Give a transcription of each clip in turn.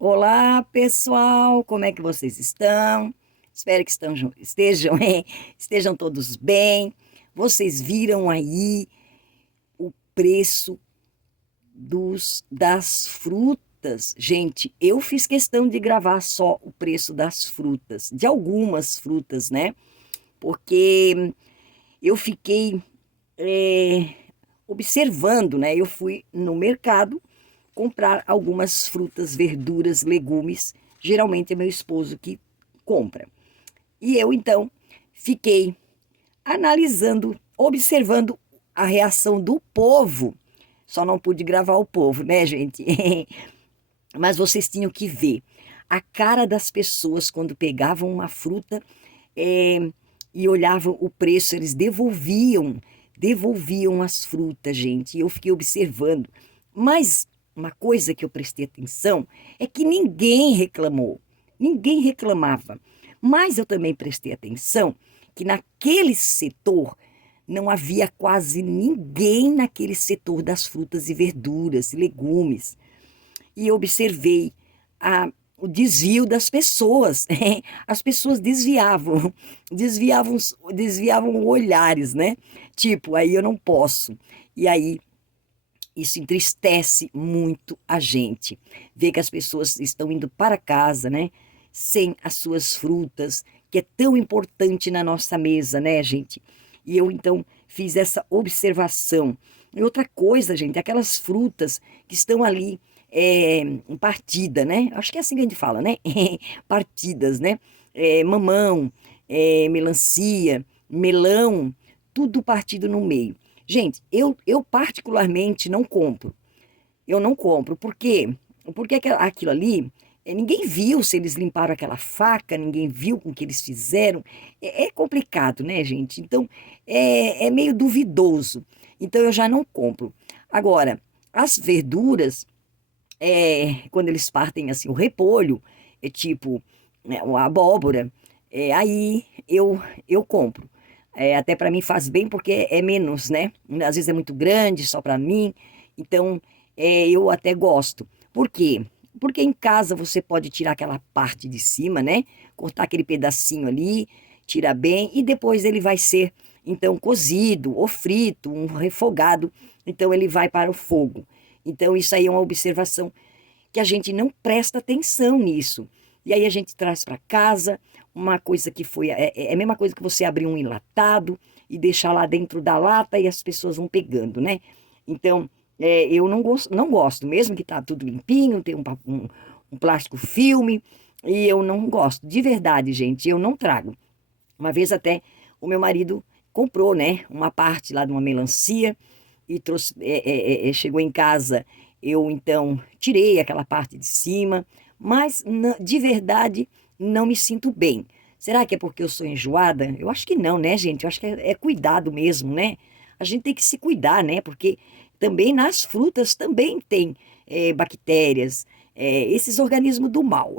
Olá, pessoal, como é que vocês estão? Espero que estejam todos bem. Vocês viram aí o preço das frutas? Gente, eu fiz questão de gravar só o preço das frutas, de algumas frutas, né? Porque eu fiquei observando, né? Eu fui no mercado comprar algumas frutas, verduras, legumes. Geralmente é meu esposo que compra. E eu, então, fiquei analisando, observando a reação do povo. Só não pude gravar o povo, né, gente? Mas vocês tinham que ver a cara das pessoas quando pegavam uma fruta é, e olhavam o preço, eles devolviam as frutas, gente. E eu fiquei observando. Mas uma coisa que eu prestei atenção é que ninguém reclamou, ninguém reclamava. Mas eu também prestei atenção que naquele setor não havia quase ninguém naquele setor das frutas e verduras e legumes. E observei o desvio das pessoas. As pessoas desviavam olhares, né? Tipo, aí eu não posso. E aí isso entristece muito a gente. Ver que as pessoas estão indo para casa, né? Sem as suas frutas, que é tão importante na nossa mesa, né, gente? E eu, então, fiz essa observação. E outra coisa, gente, aquelas frutas que estão ali em partida, né? Acho que é assim que a gente fala, né? Partidas, né? Mamão, melancia, melão, tudo partido no meio. Gente, eu particularmente não compro. Eu não compro. Por quê? Porque aquilo ali, ninguém viu se eles limparam aquela faca, ninguém viu com o que eles fizeram. É complicado, né, gente? Então, é meio duvidoso. Então, eu já não compro. Agora, as verduras, quando eles partem assim, o repolho, é tipo, né, a abóbora, aí eu compro. Até para mim faz bem porque é menos, né? Às vezes é muito grande só para mim, então eu até gosto. Por quê? Porque em casa você pode tirar aquela parte de cima, né? Cortar aquele pedacinho ali, tirar bem e depois ele vai ser então cozido ou frito, um refogado, então ele vai para o fogo. Então isso aí é uma observação que a gente não presta atenção nisso. E aí a gente traz para casa uma coisa que foi. É a mesma coisa que você abrir um enlatado e deixar lá dentro da lata e as pessoas vão pegando, né? Então, eu não gosto, mesmo que tá tudo limpinho, tem um plástico filme, e eu não gosto. De verdade, gente, eu não trago. Uma vez até o meu marido comprou, né, uma parte lá de uma melancia e trouxe, chegou em casa, eu então tirei aquela parte de cima, mas de verdade não me sinto bem. Será que é porque eu sou enjoada? Eu acho que não, né, gente? Eu acho que é cuidado mesmo, né? A gente tem que se cuidar, né? Porque também nas frutas também tem bactérias, esses organismos do mal.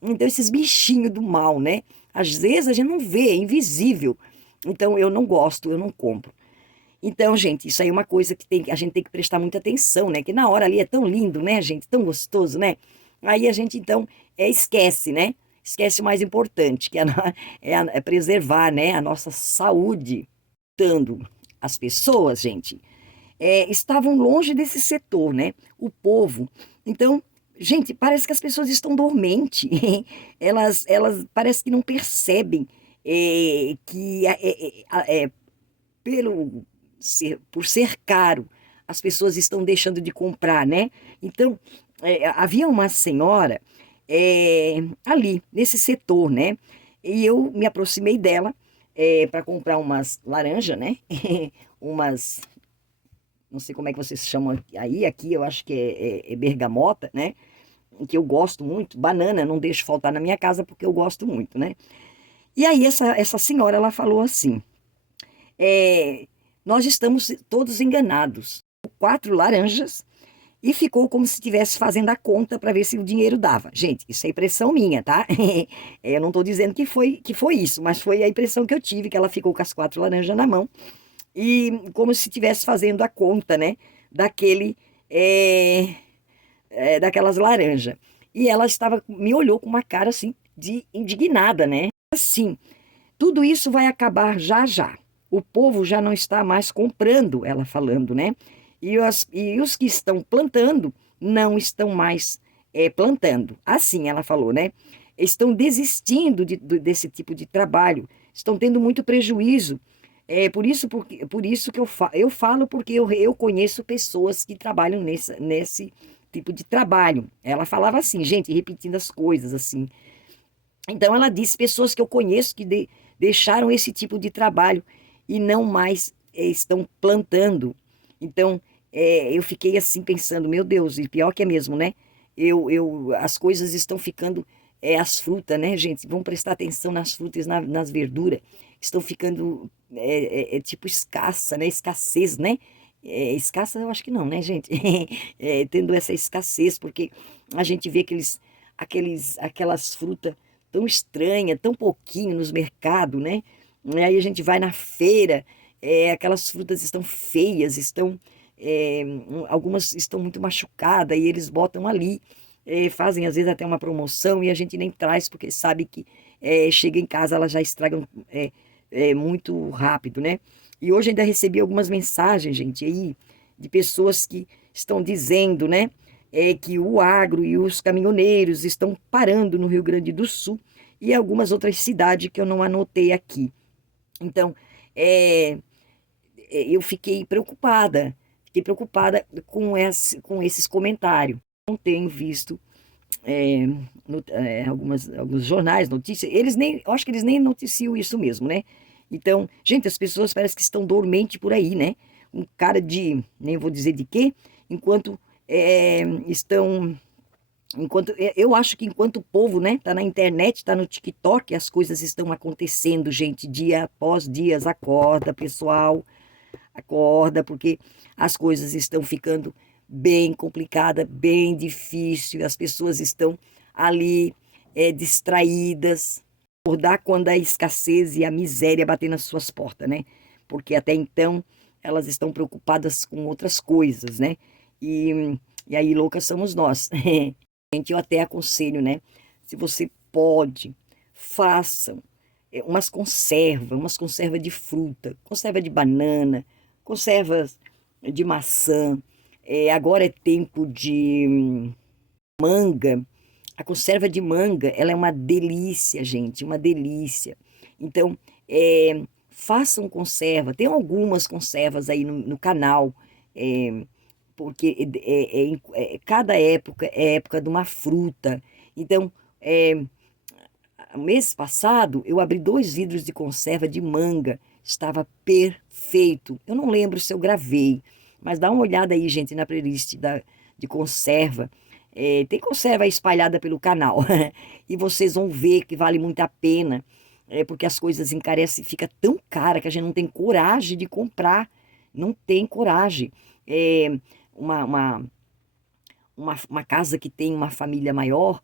Então, esses bichinhos do mal, né? Às vezes a gente não vê, é invisível. Então, eu não gosto, eu não compro. Então, gente, isso aí é uma coisa que a gente tem que prestar muita atenção, né? Que na hora ali é tão lindo, né, gente? Tão gostoso, né? Aí a gente, então, esquece, né? Esquece o mais importante, que é preservar, né, a nossa saúde. Tanto as pessoas, gente, estavam longe desse setor, né? O povo. Então, gente, parece que as pessoas estão dormentes. Elas parece que não percebem que por ser caro, as pessoas estão deixando de comprar, né? Então, havia uma senhora ali, nesse setor, né? E eu me aproximei dela para comprar umas laranjas, né? Umas, não sei como é que vocês chamam aí, aqui eu acho que é bergamota, né? Que eu gosto muito. Banana, não deixo faltar na minha casa porque eu gosto muito, né? E aí essa senhora, ela falou assim, nós estamos todos enganados. 4 laranjas e ficou como se estivesse fazendo a conta para ver se o dinheiro dava. Gente, isso é impressão minha, tá? Eu não estou dizendo que foi isso, mas foi a impressão que eu tive, que ela ficou com as 4 laranjas na mão e como se estivesse fazendo a conta, né? Daquele, é, daquelas laranjas. E ela me olhou com uma cara assim de indignada, né? Assim, tudo isso vai acabar já já. O povo já não está mais comprando, ela falando, né? E os que estão plantando não estão mais plantando. Assim ela falou, né? Estão desistindo desse tipo de trabalho, estão tendo muito prejuízo. Por isso que eu falo, porque eu conheço pessoas que trabalham nesse tipo de trabalho. Ela falava assim, gente, repetindo as coisas assim. Então, ela disse pessoas que eu conheço que deixaram esse tipo de trabalho e não mais estão plantando. Então, eu fiquei assim pensando, meu Deus, e pior que é mesmo, né? As coisas estão ficando, as frutas, né, gente? Vamos prestar atenção nas frutas, nas verduras. Estão ficando, tipo escassa, né? Escassez, né? Escassa eu acho que não, né, gente? Tendo essa escassez, porque a gente vê aquelas frutas tão estranha, tão pouquinho nos mercados, né? Aí a gente vai na feira, aquelas frutas estão feias, algumas estão muito machucadas e eles botam ali, fazem às vezes até uma promoção e a gente nem traz porque sabe que chega em casa elas já estragam muito rápido, né? E hoje ainda recebi algumas mensagens, gente, aí de pessoas que estão dizendo, né? Que o agro e os caminhoneiros estão parando no Rio Grande do Sul e algumas outras cidades que eu não anotei aqui. Então, é, eu fiquei preocupada com esses comentários. Não tenho visto é, alguns jornais, notícias, eu acho que eles nem noticiam isso mesmo, né? Então, gente, as pessoas parecem que estão dormentes por aí, né? Um cara nem vou dizer de quê, enquanto estão. Eu acho que enquanto o povo, né, tá na internet, tá no TikTok, as coisas estão acontecendo, gente, dia após dia. Acorda, pessoal, acorda, porque as coisas estão ficando bem complicadas, bem difícil, as pessoas estão ali distraídas. Acordar quando a escassez e a miséria batem nas suas portas, né? Porque até então elas estão preocupadas com outras coisas, né? E aí loucas somos nós. Gente, eu até aconselho, né? Se você pode, façam umas conservas de fruta, conserva de banana, conservas de maçã. Agora é tempo de manga. A conserva de manga, ela é uma delícia, gente, uma delícia. Então, façam conserva. Tem algumas conservas aí no canal, é, porque cada época é época de uma fruta. Então, mês passado, eu abri 2 vidros de conserva de manga. Estava perfeito. Eu não lembro se eu gravei, mas dá uma olhada aí, gente, na playlist de conserva. Tem conserva espalhada pelo canal. E vocês vão ver que vale muito a pena. Porque as coisas encarecem, fica tão cara que a gente não tem coragem de comprar. Não tem coragem. É, uma, uma, uma casa que tem uma família maior,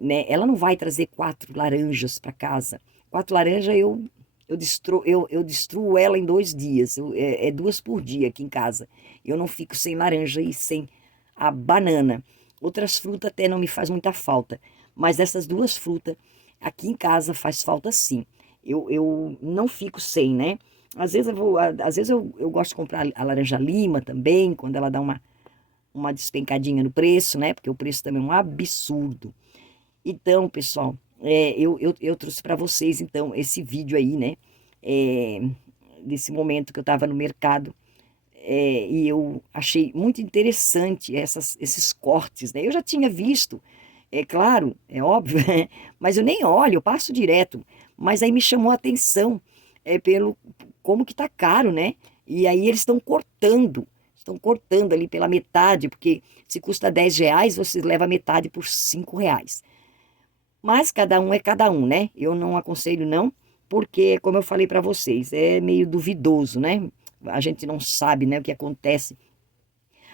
né? Ela não vai trazer 4 laranjas para casa. 4 laranjas eu destruo ela em 2 dias. É 2 por dia aqui em casa. Eu não fico sem laranja e sem a banana. Outras frutas até não me faz muita falta, mas essas 2 frutas aqui em casa faz falta sim. Eu não fico sem, né? Às vezes eu gosto de comprar a laranja lima também, quando ela dá uma despencadinha no preço, né? Porque o preço também é um absurdo. Então, pessoal, eu trouxe para vocês, então, esse vídeo aí, né? É, desse momento que eu estava no mercado. E eu achei muito interessante esses cortes, né? Eu já tinha visto, é claro, é óbvio, mas eu nem olho, eu passo direto. Mas aí me chamou a atenção, pelo como que tá caro, né? E aí eles estão cortando ali pela metade, porque se custa R$ 10, você leva metade por R$ 5. Mas cada um é cada um, né? Eu não aconselho, não. porque, como eu falei para vocês, é meio duvidoso, né? A gente não sabe, né, o que acontece.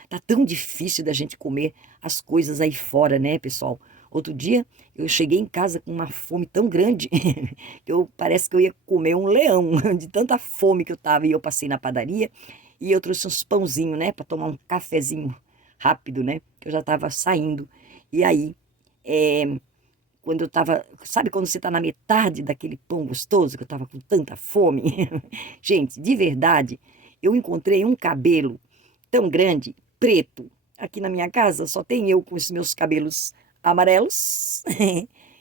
Tá tão difícil da gente comer as coisas aí fora, né, pessoal? Outro dia eu cheguei em casa com uma fome tão grande que parece que eu ia comer um leão, de tanta fome que eu tava. E eu passei na padaria e eu trouxe uns pãozinhos, né, para tomar um cafezinho rápido, né, que eu já tava saindo. E aí, quando eu tava, sabe quando você tá na metade daquele pão gostoso, que eu tava com tanta fome? Gente, de verdade, eu encontrei um cabelo tão grande, preto. Aqui na minha casa só tem eu com os meus cabelos amarelos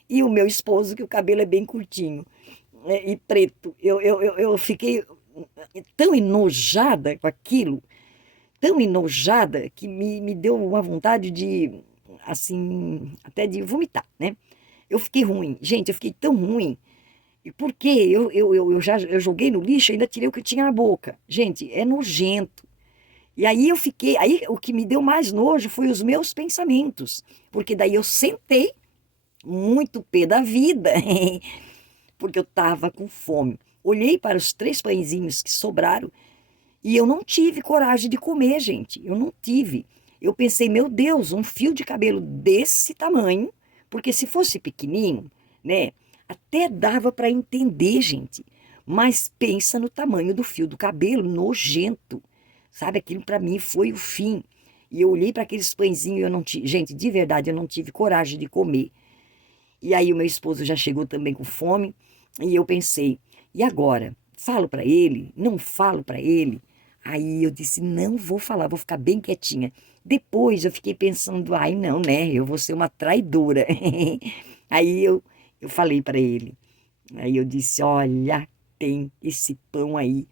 e o meu esposo, que o cabelo é bem curtinho, e preto. Eu fiquei tão enojada com aquilo, tão enojada, que me deu uma vontade de, assim, até de vomitar, né? Eu fiquei ruim. Gente, eu fiquei tão ruim. E por quê? Eu joguei no lixo e ainda tirei o que tinha na boca. Gente, é nojento. E aí eu fiquei, aí o que me deu mais nojo foi os meus pensamentos, porque daí eu sentei muito pé da vida, porque eu estava com fome. Olhei para os 3 pãezinhos que sobraram e eu não tive coragem de comer, gente. Eu não tive. Eu pensei, meu Deus, um fio de cabelo desse tamanho, porque se fosse pequenininho, né, até dava para entender, gente. Mas pensa no tamanho do fio do cabelo, nojento. Sabe, aquilo para mim foi o fim. E eu olhei para aqueles pãezinhos e eu não tive, gente, de verdade, eu não tive coragem de comer. E aí o meu esposo já chegou também com fome, e eu pensei, e agora? Falo para ele? Não falo para ele? Aí eu disse, não vou falar, vou ficar bem quietinha. Depois eu fiquei pensando, ai não, né? Eu vou ser uma traidora. Aí eu falei para ele. Aí eu disse, olha, tem esse pão aí.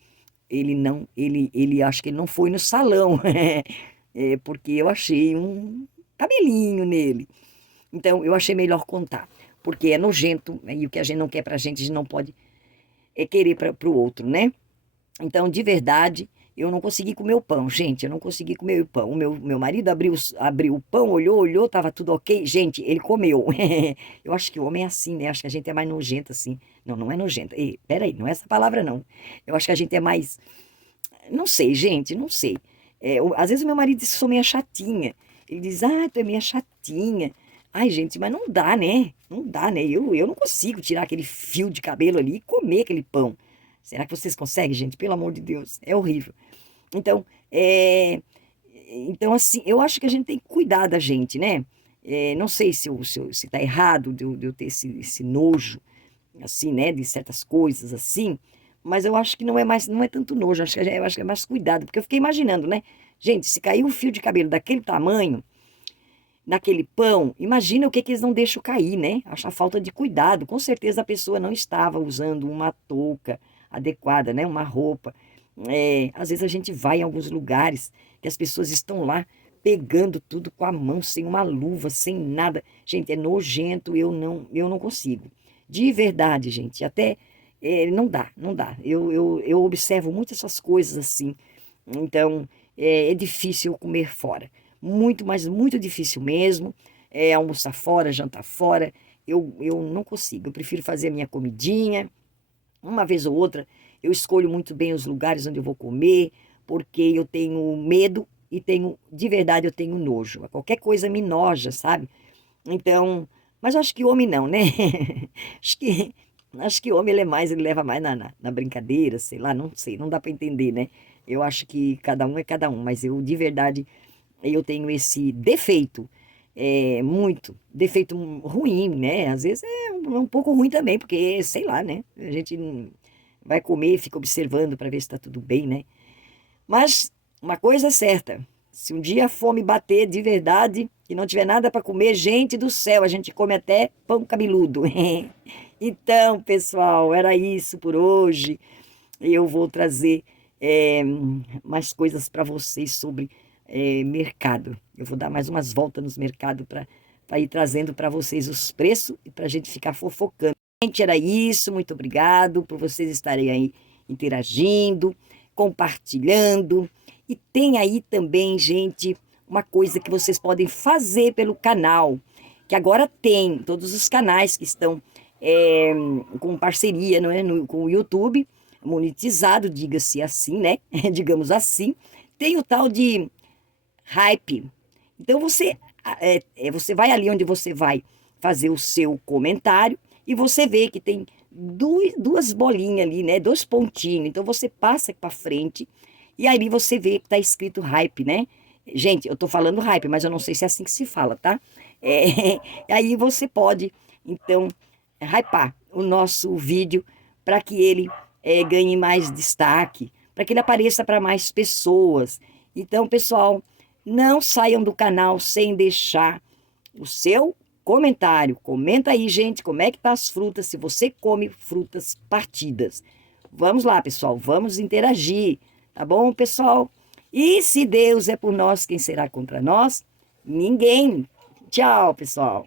Ele acho que ele não foi no salão, porque eu achei um cabelinho nele. Então eu achei melhor contar, porque é nojento, né, e o que a gente não quer pra gente, a gente não pode querer para o outro, né? Então, de verdade, eu não consegui comer o pão, gente, eu não consegui comer o pão. Meu marido abriu o pão, olhou, tava tudo ok. Gente, ele comeu. Eu acho que o homem é assim, né? Acho que a gente é mais nojento assim. Não, não é nojento. Ei, peraí, não é essa palavra, não. Eu acho que a gente é mais. Não sei, gente, não sei. Às vezes o meu marido diz que sou meio chatinha. Ele diz, ah, tu é meio chatinha. Ai, gente, mas não dá, né? Não dá, né? Eu não consigo tirar aquele fio de cabelo ali e comer aquele pão. Será que vocês conseguem, gente? Pelo amor de Deus, é horrível. Então, assim, eu acho que a gente tem que cuidar da gente, né? Não sei se tá errado de eu ter esse nojo, assim, né? De certas coisas, assim. Mas eu acho que não é tanto nojo, eu acho que é mais cuidado. Porque eu fiquei imaginando, né? Gente, se cair um fio de cabelo daquele tamanho naquele pão, imagina o que eles não deixam cair, né? Acho a falta de cuidado. Com certeza a pessoa não estava usando uma touca adequada, né? Uma roupa. Às vezes a gente vai em alguns lugares que as pessoas estão lá pegando tudo com a mão, sem uma luva, sem nada. Gente, é nojento, eu não consigo. De verdade, gente, até não dá, não dá. Eu observo muito essas coisas assim. Então, é difícil eu comer fora. Muito, mas muito difícil mesmo. Almoçar fora, jantar fora. Eu não consigo. Eu prefiro fazer a minha comidinha. Uma vez ou outra, eu escolho muito bem os lugares onde eu vou comer, porque eu tenho medo e tenho, de verdade, eu tenho nojo. Qualquer coisa me noja, sabe? Então, mas eu acho que homem não, né? Acho que, acho que homem ele leva mais na brincadeira, sei lá, não sei, não dá para entender, né? Eu acho que cada um é cada um, mas eu, de verdade, eu tenho esse defeito, muito, defeito ruim, né? Às vezes é um pouco ruim também, porque, sei lá, né? A gente vai comer e fica observando para ver se está tudo bem, né? Mas uma coisa é certa, se um dia a fome bater de verdade e não tiver nada para comer, gente do céu, a gente come até pão cabeludo. Então, pessoal, era isso por hoje. Eu vou trazer mais coisas para vocês sobre mercado. Eu vou dar mais umas voltas nos mercados para ir trazendo para vocês os preços e para a gente ficar fofocando. Gente, era isso. Muito obrigado por vocês estarem aí interagindo, compartilhando. E tem aí também, gente, uma coisa que vocês podem fazer pelo canal, que agora tem todos os canais que estão com parceria, não é? Com o YouTube, monetizado, diga-se assim, né? Digamos assim. Tem o tal de Hype. Então você vai ali onde você vai fazer o seu comentário e você vê que tem duas bolinhas ali, né? Dois pontinhos. Então você passa para frente e aí você vê que tá escrito Hype, né? Gente, eu tô falando Hype, mas eu não sei se é assim que se fala, tá? É, aí você pode, então, hypar o nosso vídeo para que ele ganhe mais destaque, para que ele apareça para mais pessoas. Então, pessoal, não saiam do canal sem deixar o seu comentário. Comenta aí, gente, como é que tá as frutas, se você come frutas partidas. Vamos lá, pessoal, vamos interagir, tá bom, pessoal? E se Deus é por nós, quem será contra nós? Ninguém. Tchau, pessoal.